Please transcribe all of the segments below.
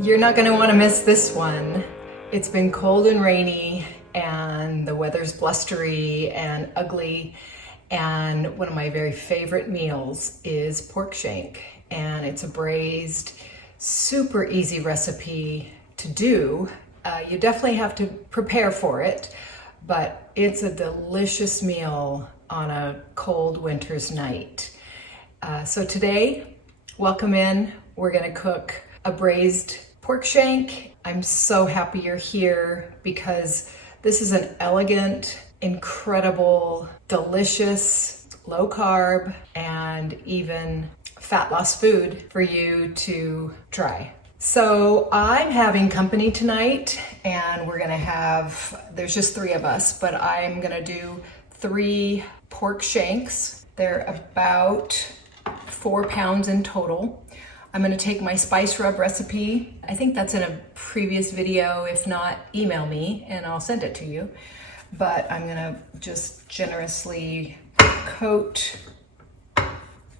You're not going to want to miss this one. It's been cold and rainy and the weather's blustery and ugly, and one of my very favorite meals is pork shank, and it's a braised, super easy recipe to do. You definitely have to prepare for it, but it's a delicious meal on a cold winter's night. So today, welcome in. We're going to cook a braised pork shank. I'm so happy you're here because this is an elegant, incredible, delicious, low carb, and even fat loss food for you to try. So I'm having company tonight, and we're gonna have, there's just 3 of us, but I'm gonna do 3 pork shanks. They're about 4 pounds in total. I'm gonna take my spice rub recipe. I think that's in a previous video. If not, email me and I'll send it to you. But I'm gonna just generously coat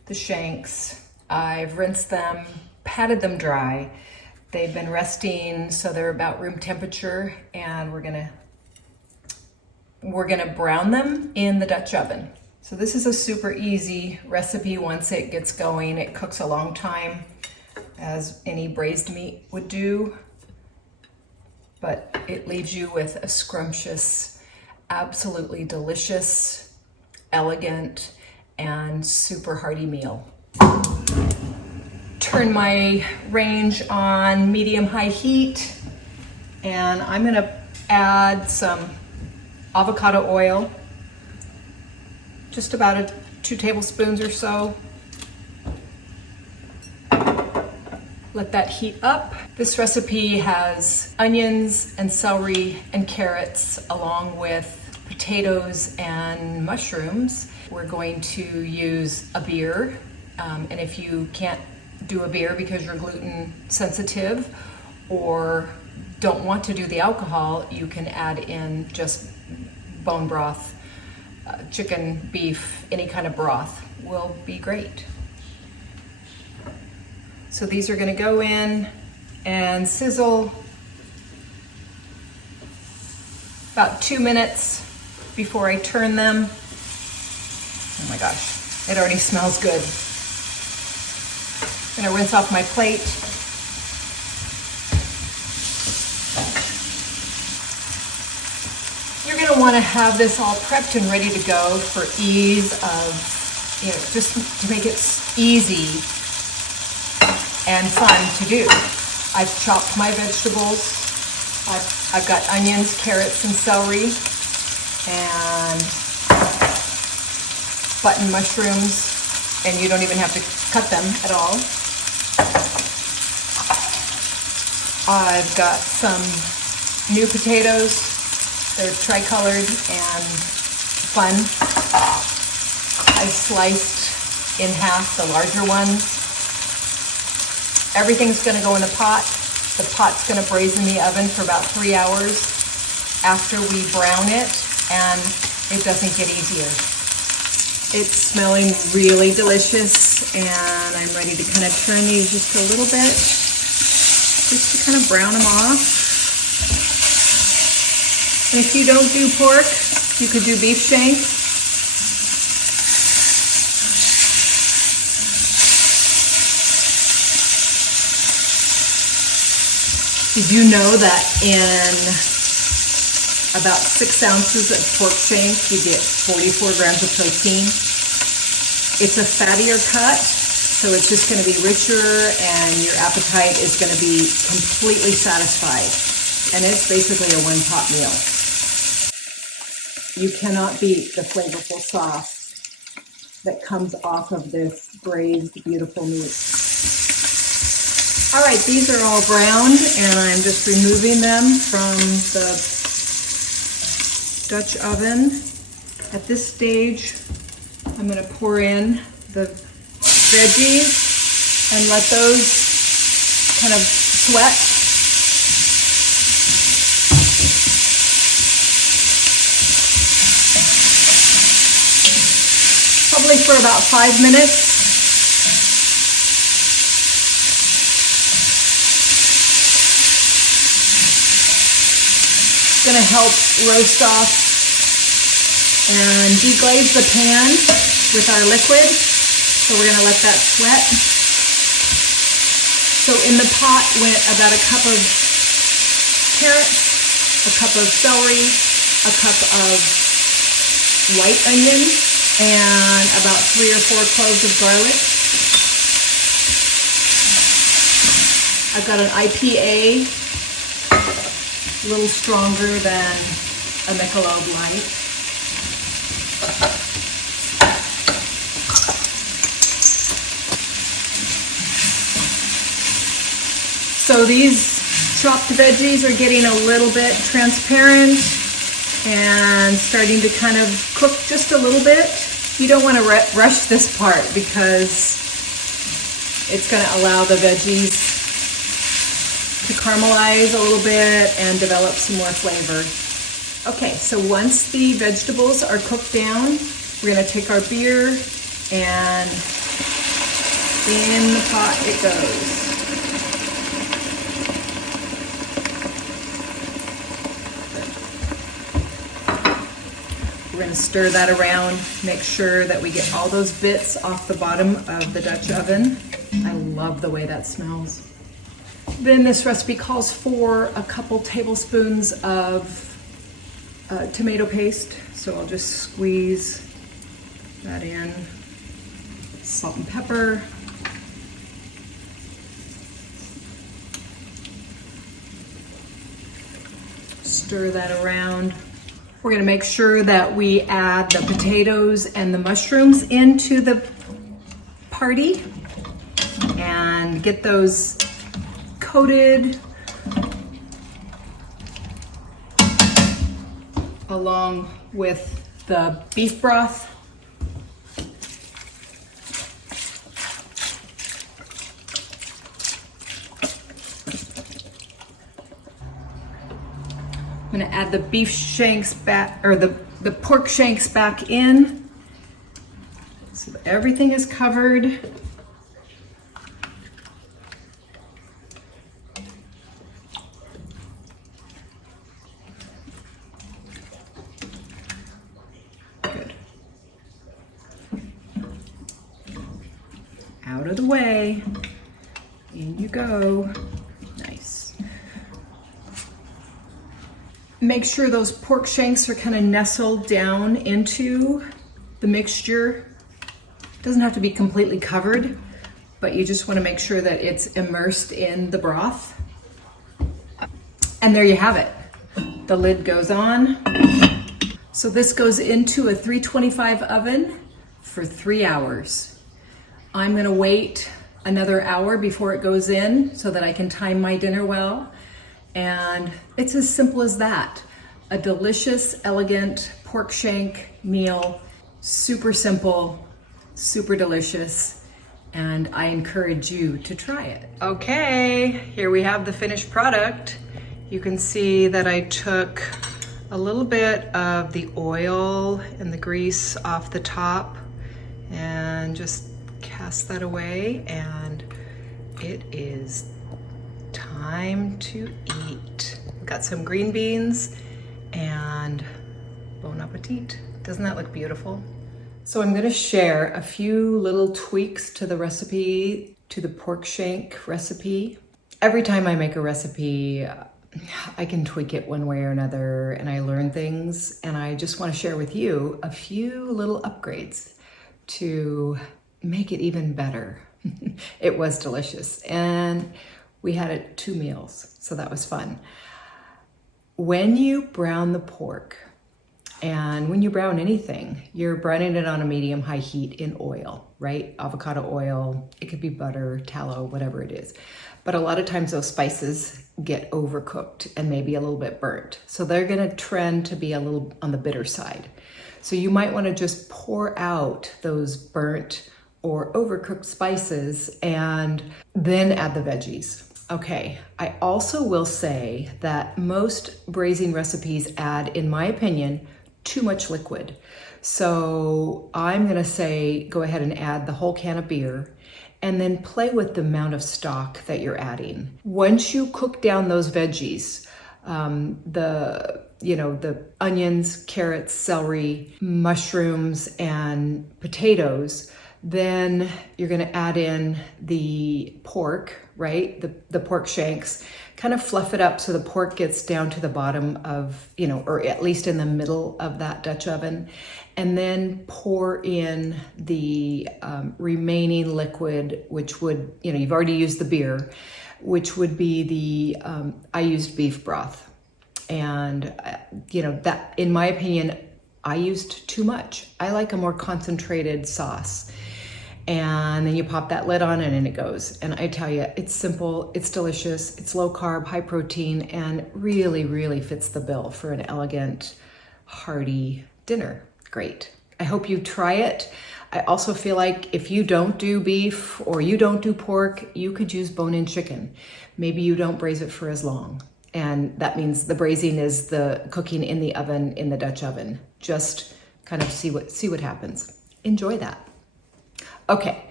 the shanks. I've rinsed them, patted them dry. They've been resting, so they're about room temperature, and we're gonna brown them in the Dutch oven. So this is a super easy recipe. Once it gets going, it cooks a long time, as any braised meat would do, but it leaves you with a scrumptious, absolutely delicious, elegant, and super hearty meal. Turn my range on medium-high heat, and I'm gonna add some avocado oil, just about 2 tablespoons or so. Let that heat up. This recipe has onions and celery and carrots, along with potatoes and mushrooms. We're going to use a beer, and if you can't do a beer because you're gluten sensitive or don't want to do the alcohol, you can add in just bone broth. Chicken, beef, any kind of broth will be great. So these are going to go in and sizzle about 2 minutes before I turn them. Oh my gosh, it already smells good. I'm going to rinse off my plate. You're going to want to have this all prepped and ready to go for ease of, just to make it easy and fun to do. I've chopped my vegetables. I've got onions, carrots, and celery, and button mushrooms, and you don't even have to cut them at all. I've got some new potatoes. They're tricolored and fun. I've sliced in half the larger ones. Everything's gonna go in the pot. The pot's gonna braise in the oven for about 3 hours after we brown it, and it doesn't get easier. It's smelling really delicious, and I'm ready to kind of turn these just a little bit, just to kind of brown them off. And if you don't do pork, you could do beef shank. Did you know that in about 6 ounces of pork shank, you get 44 grams of protein? It's a fattier cut, so it's just going to be richer, and your appetite is going to be completely satisfied. And it's basically a one-pot meal. You cannot beat the flavorful sauce that comes off of this braised, beautiful meat. All right, these are all browned, and I'm just removing them from the Dutch oven. At this stage, I'm going to pour in the veggies and let those kind of sweat. Probably for about 5 minutes. gonna help roast off and deglaze the pan with our liquid. So we're gonna let that sweat. So in the pot went about a cup of carrots, a cup of celery, a cup of white onion, and about 3 or 4 cloves of garlic. I've got an IPA, a little stronger than a Michelob Light. So these chopped veggies are getting a little bit transparent and starting to kind of cook just a little bit. You don't want to rush this part because it's going to allow the veggies to caramelize a little bit and develop some more flavor. Okay, so once the vegetables are cooked down, we're going to take our beer and in the pot it goes. We're going to stir that around, make sure that we get all those bits off the bottom of the Dutch oven. I love the way that smells. Then this recipe calls for a couple tablespoons of tomato paste. So I'll just squeeze that in. Salt and pepper. Stir that around. We're going to make sure that we add the potatoes and the mushrooms into the party and get those coated along with the beef broth. I'm going to add the beef shanks back, or the pork shanks back in. So everything is covered. Good. Out of the way. In you go. Nice. Make sure those pork shanks are kind of nestled down into the mixture. It doesn't have to be completely covered, but you just want to make sure that it's immersed in the broth. And there you have it. The lid goes on. So this goes into a 325 oven for 3 hours. I'm going to wait another hour before it goes in so that I can time my dinner well. And it's as simple as that. A delicious, elegant pork shank meal. Super simple, super delicious, and I encourage you to try it. Okay, here we have the finished product. You can see that I took a little bit of the oil and the grease off the top and just cast that away, and it is time to eat. We've got some green beans and bon appetit. Doesn't that look beautiful? So I'm going to share a few little tweaks to the recipe, to the pork shank recipe. Every time I make a recipe, I can tweak it one way or another, and I learn things, and I just want to share with you a few little upgrades to make it even better. It was delicious, and we had it 2 meals, so that was fun. When you brown the pork, and when you brown anything, you're browning it on a medium-high heat in oil, right? Avocado oil, it could be butter, tallow, whatever it is. But a lot of times those spices get overcooked and maybe a little bit burnt. So they're gonna trend to be a little on the bitter side. So you might wanna just pour out those burnt or overcooked spices and then add the veggies. Okay, I also will say that most braising recipes add, in my opinion, too much liquid. So I'm gonna say go ahead and add the whole can of beer and then play with the amount of stock that you're adding. Once you cook down those veggies, the onions, carrots, celery, mushrooms, and potatoes, then you're going to add in the pork, right? The pork shanks, kind of fluff it up so the pork gets down to the bottom of, or at least in the middle of that Dutch oven. And then pour in the remaining liquid, which would, you've already used the beer, which would be I used beef broth. And, that, in my opinion, I used too much. I like a more concentrated sauce. And then you pop that lid on and it goes. And I tell you, it's simple, it's delicious, it's low carb, high protein, and really, really fits the bill for an elegant, hearty dinner. Great. I hope you try it. I also feel like if you don't do beef or you don't do pork, you could use bone-in chicken. Maybe you don't braise it for as long. And that means the braising is the cooking in the oven, in the Dutch oven. Just kind of see what happens. Enjoy that. Okay,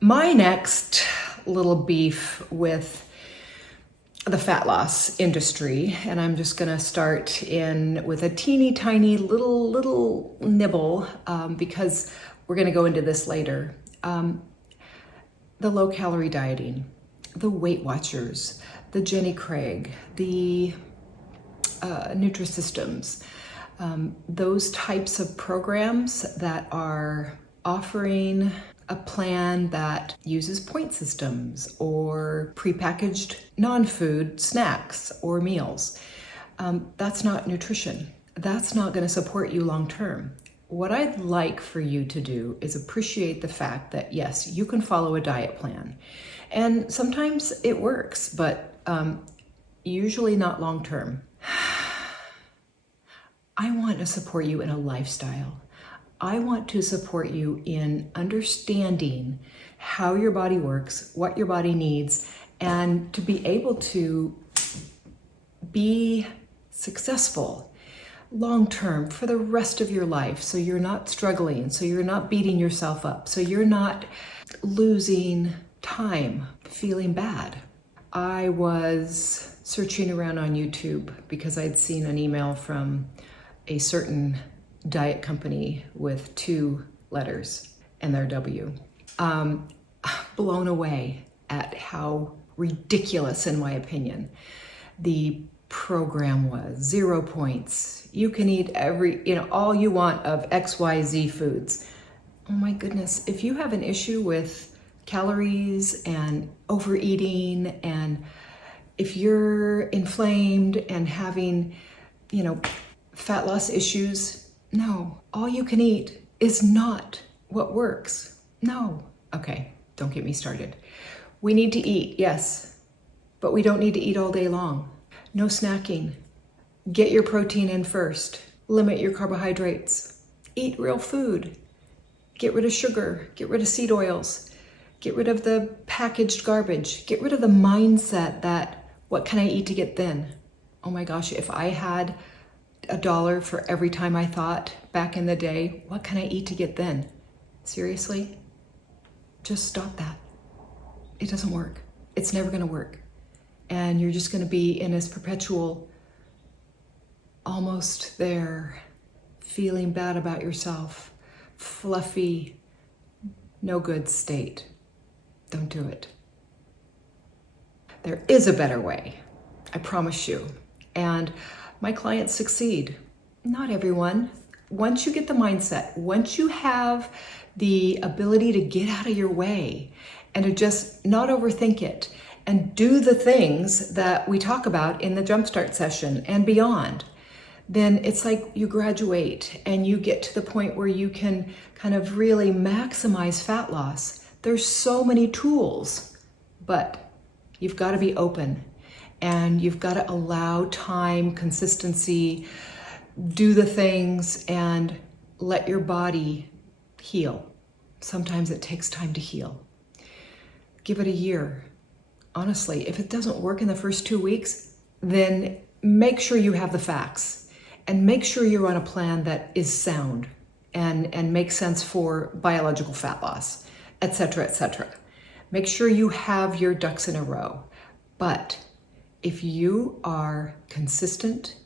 my next little beef with the fat loss industry, and I'm just gonna start with a teeny tiny little nibble because we're gonna go into this later. The low calorie dieting, the Weight Watchers, the Jenny Craig, the Nutrisystems, those types of programs that are offering a plan that uses point systems or prepackaged non-food snacks or meals. That's not nutrition. That's not going to support you long term. What I'd like for you to do is appreciate the fact that yes, you can follow a diet plan. And sometimes it works, but usually not long term. I want to support you in a lifestyle. I want to support you in understanding how your body works, what your body needs, and to be able to be successful long-term for the rest of your life. So you're not struggling, so you're not beating yourself up, so you're not losing time feeling bad. I was searching around on YouTube because I'd seen an email from a certain diet company with 2 letters and their W. Blown away at how ridiculous, in my opinion, the program was. 0 points. You can eat all you want of XYZ foods. Oh my goodness, if you have an issue with calories and overeating, and if you're inflamed and having, fat loss issues, no, all you can eat is not what works. No. Okay, don't get me started. We need to eat, yes, but we don't need to eat all day long. No snacking. Get your protein in first. Limit your carbohydrates. Eat real food. Get rid of sugar. Get rid of seed oils. Get rid of the packaged garbage. Get rid of the mindset that, what can I eat to get thin? Oh my gosh, if I had $1 for every time I thought back in the day, what can I eat to get thin? Seriously? Just stop that. It doesn't work. It's never going to work. And you're just going to be in this perpetual, almost there, feeling bad about yourself, fluffy, no good state. Don't do it. There is a better way. I promise you. And my clients succeed. Not everyone. Once you get the mindset, once you have the ability to get out of your way and to just not overthink it and do the things that we talk about in the Jumpstart session and beyond, then it's like you graduate and you get to the point where you can kind of really maximize fat loss. There's so many tools, but you've got to be open. And you've got to allow time, consistency, do the things, and let your body heal. Sometimes it takes time to heal. Give it a year. Honestly, if it doesn't work in the first 2 weeks, then make sure you have the facts and make sure you're on a plan that is sound and makes sense for biological fat loss, etc., etc. Make sure you have your ducks in a row. But if you are consistent,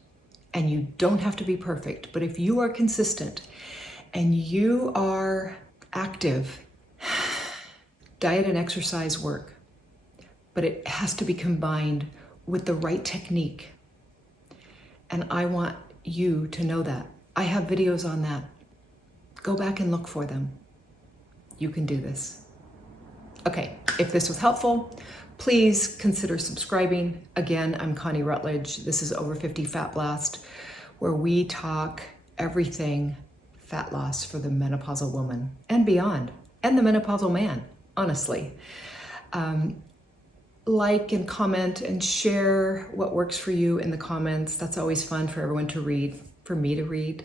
and you don't have to be perfect, but if you are consistent and you are active, diet and exercise work, but it has to be combined with the right technique. And I want you to know that. I have videos on that. Go back and look for them. You can do this. Okay, if this was helpful, please consider subscribing. Again, I'm Connie Rutledge. This is Over 50 Fat Blast, where we talk everything fat loss for the menopausal woman and beyond, and the menopausal man, honestly. Like and comment and share what works for you in the comments. That's always fun for everyone to read, for me to read.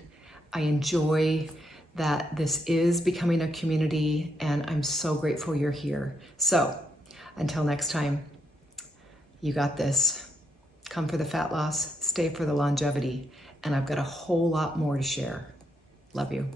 I enjoy that this is becoming a community, and I'm so grateful you're here. So until next time, you got this. Come for the fat loss, stay for the longevity, and I've got a whole lot more to share. Love you.